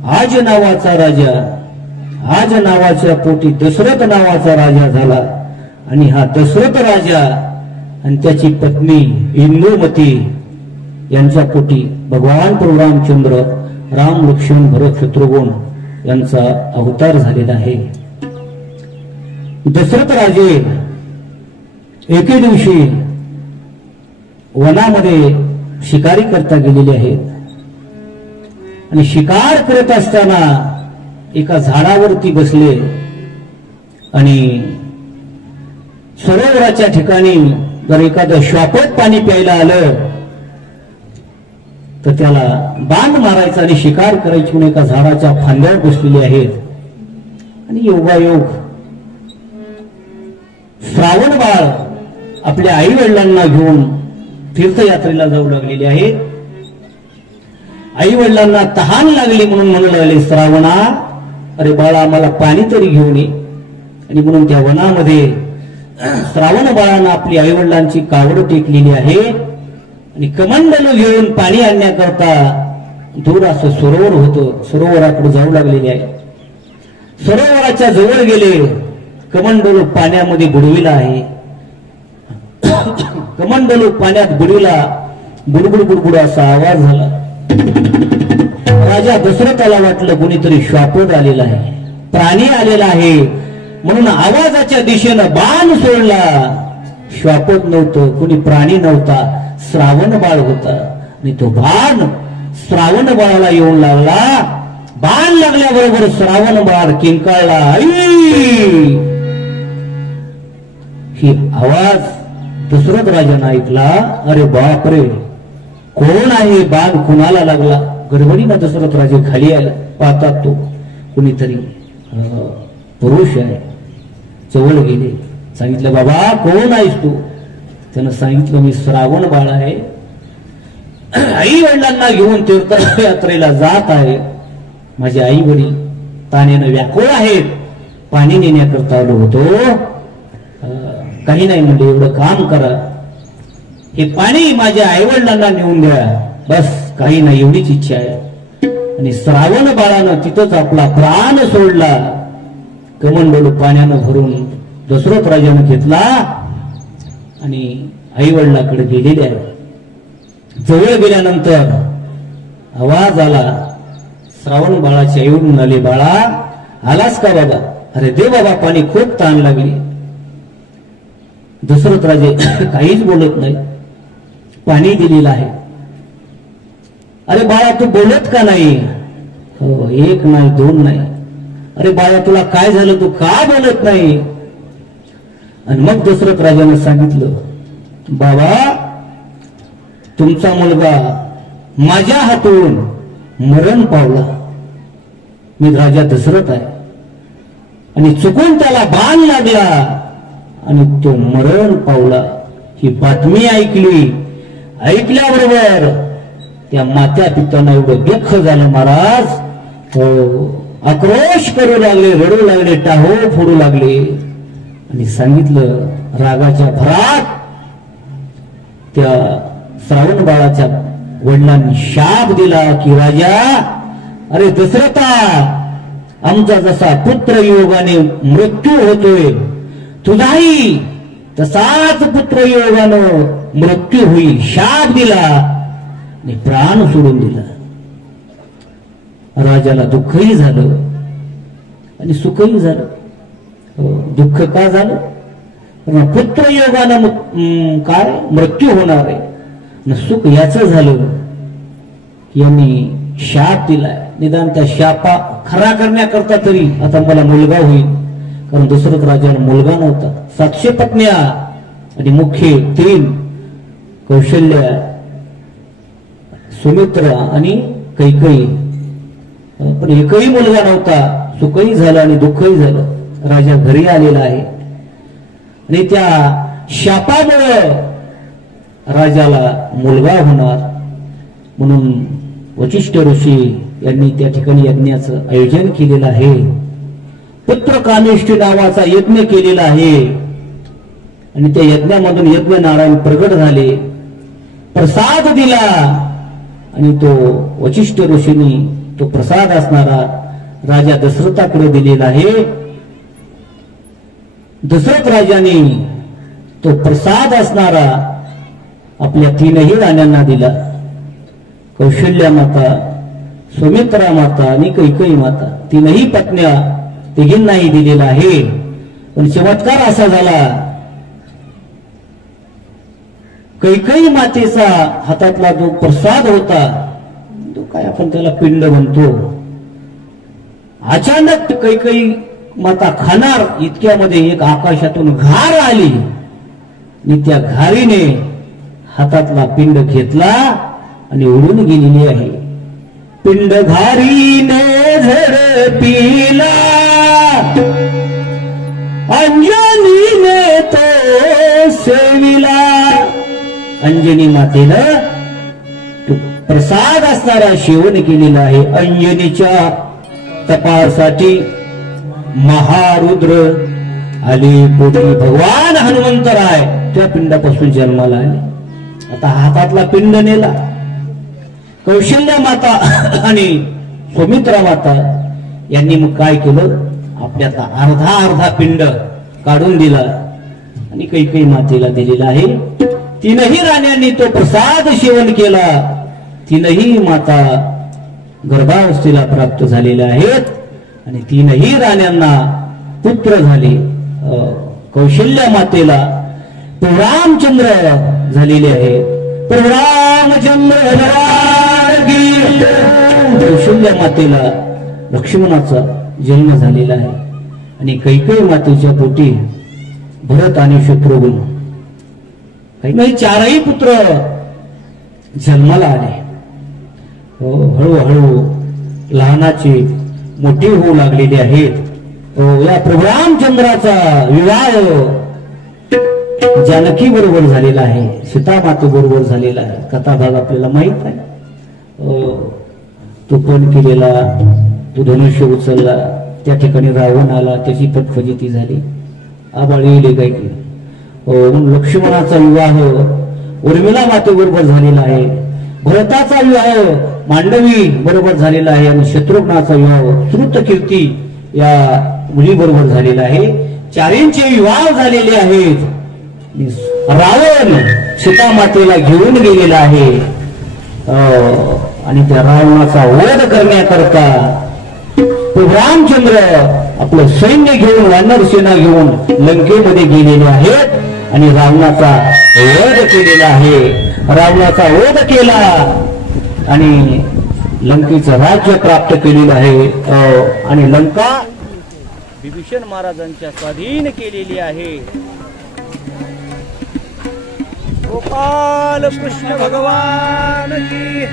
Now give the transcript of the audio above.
आज नावाचा राजा, आज नावाच्या पोटी दशरथ नावाचा राजा झाला. आणि हा दशरथ राजा आणि त्याची पत्नी इंदुमती यांच्या पोटी भगवान प्रभू रामचंद्र, राम लक्ष्मण भरत शत्रुघ्न यांचा अवतार झालेला आहे. दशरथ राजे एके दिवशी वनामध्ये शिकारी करता गेलेले आहेत आणि शिकार करत असताना एका झाडावरती बसले आणि सरोवराच्या ठिकाणी जर एखादं श्वापट पाणी प्यायला आलं तर त्याला बाण मारायचा आणि शिकार करायची म्हणून एका झाडाच्या फांद्यावर बसलेले आहेत. आणि योगायोग श्रावण बाळ आपल्या आई वडिलांना घेऊन तीर्थयात्रेला जाऊ लागलेले आहेत. आई वडिलांना तहान लागली म्हणून म्हणू लागले, श्रावणा अरे बाळा आम्हाला पाणी तरी घेऊन ये. आणि म्हणून त्या वनामध्ये श्रावण बाळानं आपली आई वडिलांची कावड टेकलेली आहे आणि कमंडल घेऊन पाणी आणण्याकरता दूर असं सरोवर होतं, सरोवराकडे जाऊ लागलेले आहे. सरोवराच्या जवळ गेले, कमंडलू पाण्यामध्ये बुडविला आहे. कमंडलू पाण्यात बुडविला, बुडबुड बुडबुड असा आवाज झाला. राजा दशरथाला वाटलं कोणीतरी श्वापद आलेला आहे, प्राणी आलेला आहे, म्हणून आवाजाच्या दिशेनं बाण सोडला. श्वापद नव्हतं, कोणी प्राणी नव्हता, श्रावण बाळ होता. आणि तो बाण श्रावण बाळाला येऊन लागला. बाण लागल्याबरोबर श्रावण बाळ किंकाळला, आई. ही आवाज दशरथ राजाने ऐकला. अरे बापरे, कोण आहे, बाण कुणाला लागला? गडबडीनं दशरथ राजे खाली आला, पाहतात तो कुणीतरी पुरुष आहे. जवळ गेले, सांगितलं बाबा कोण आहेस तू? त्यानं सांगितलं मी श्रावण बाळ आहे, आई वडिलांना घेऊन तीर्थयात्रेला जात आहे. माझे आई वडील ताण्यानं व्याकुळ आहेत, पाणी नेण्याकरता आलो होतो. काही नाही म्हणले, एवढं काम करा, हे पाणी माझ्या आई वडिलांना नेऊन द्या, बस काही नाही, एवढीच इच्छा आहे. आणि श्रावण बाळानं तिथंच आपला प्राण सोडला. कमंडलू पाण्यानं भरून दशरथ राजानं घेतला आणि आई वडिलाकडे गेलेले आहे. जवळ गेल्यानंतर आवाज आला. श्रावण बाळाची आई म्हणाले, बाळा आलास का बाबा? अरे दे बाबा पाणी, खूप तहान लागली. दशरथ राजे काहीच बोलत नाही, पाणी दिलेलं आहे. अरे बाळा तू बोलत का नाही? हो, एक नाही दोन नाही. अरे बाळा तुला काय झालं, तू का बोलत नाही? आणि मग दशरथ राजाने सांगितलं, बाबा तुमचा मुलगा माझ्या हातून मरण पावला. मी राजा दशरथ आहे आणि चुकून त्याला बाण लागला आणि तो मरण पावला. ही बातमी ऐकली, ऐकल्याबरोबर त्या मात्या पित्यांना एवढं दुःख झालं महाराज, आक्रोश करू लागले, रडू लागले, टाहो फोडू लागले. आणि सांगितलं रागाच्या भरात त्या श्रावण बाळाच्या वडिलांनी शाप दिला की राजा, अरे दशरथा, आमचा जसा पुत्र योगाने मृत्यू होतोय, तुझाही तसाच पुत्र योगानं मृत्यू होईल. शाप दिला आणि प्राण सोडून दिला. राजाला दुःखही झालं आणि सुखही झालं. दुःख का झालं? पुत्र योगानं काय मृत्यू होणार आहे. सुख याच झालं की यांनी शाप दिलाय. निदान त्या शापा खरा करण्याकरता तरी आता मला मुलगा होईल. कारण दशरथ राजाला मुलगा नव्हता, 700 पत्न्या आणि मुख्य 3, कौशल्य, सुमित्रा आणि कैकेयी, पण एकही मुलगा नव्हता. सुखही झालं आणि दुःखही झालं. राजा घरी आलेला आहे आणि त्या शापामुळे राजाला मुलगा होणार म्हणून वशिष्ठ ऋषी यांनी त्या ठिकाणी यज्ञाचं आयोजन केलेलं आहे. पुत्रकामेष्टी नावाचा यज्ञ केलेला आहे आणि त्या यज्ञामधून यज्ञ नारायण प्रगट झाले, प्रसाद दिला आणि तो वशिष्ठ ऋषींनी तो प्रसाद असणारा राजा दशरथाकडे दिलेला आहे. दशरथ राजाने तो प्रसाद असणारा आपल्या तीनही राण्यांना दिला. कौशल्या माता, सुमित्रा माता आणि कैकेयी माता, तीनही पत्न्या तिघींनाही दिलेला आहे. पण चमत्कार असा झाला, कैकेयी मातेचा हातातला जो प्रसाद होता, तो काय आपण त्याला पिंड म्हणतो, अचानक कैकेयी माता खाणार इतक्यामध्ये एक आकाशातून घार आली आणि त्या घारीने हातातला पिंड घेतला आणि उडून गेलेली आहे. पिंड घारीने झडपिला, अंजनीने तो सेविला. अंजनी मातेनं तो प्रसाद असणारा सेवन केलेला आहे. अंजनीच्या तपासाठी महारुद्र आले पोटी. भगवान हनुमंतराय त्या पिंडापासून जन्माला आले. आता हातातला पिंड नेला. कौशल्या माता आणि सुमित्रा माता यांनी मग काय केलं, आपल्यातला अर्धा अर्धा पिंड काढून दिला आणि कैकेयी मातेला दिलेला आहे. तीनही राण्यांनी तो प्रसाद सेवन केला. तीनही माता गर्भावस्थेला प्राप्त झालेल्या आहेत आणि तीनही राण्यांना पुत्र झाले. कौशल्या मातेला रामचंद्र झालेले आहेत. रामचंद्र कौशल्या मातेला लक्ष्मणाचा जन्म झालेला आहे आणि कैकेयी मातेच्या पोटी भरत आणि शत्रुघ्न काही चारही पुत्र जन्माला आले. हळूहळू लहानाचे मोठे होऊ लागलेले आहेत. या प्रभू रामचंद्राचा विवाह जानकी बरोबर झालेला आहे, सीता माते बरोबर झालेला आहे. कथाभाग आपल्याला माहित आहे. तो पण केलेला, तो धनुष्य उचलला, त्या ठिकाणी रावण आला, त्याची पटफजिती झाली. आबाळी काही लक्ष्मणाचा विवाह उर्मिला माते बरोबर झालेला आहे. भरताचा विवाह मांडवी बरोबर झालेला आहे आणि शत्रुघ्नाचा विवाह श्रुतकीर्ती या मुली बरोबर झालेला आहे. चारींचे विवाह झालेले आहेत. रावण सीता मातेला घेऊन गेलेला आहे आणि त्या रावणाचा वध करण्याकरता रामचंद्र आपलं सैन्य घेऊन, वानर सेना घेऊन लंकेमध्ये गेलेले आहेत आणि रावणाचा वध केलेला आहे. रावणाचा वध केला आणि लंकेचं राज्य प्राप्त केलेलं आहे आणि लंका विभीषण महाराजांच्या स्वाधीन केलेली आहे. गोपाल कृष्ण भगवान की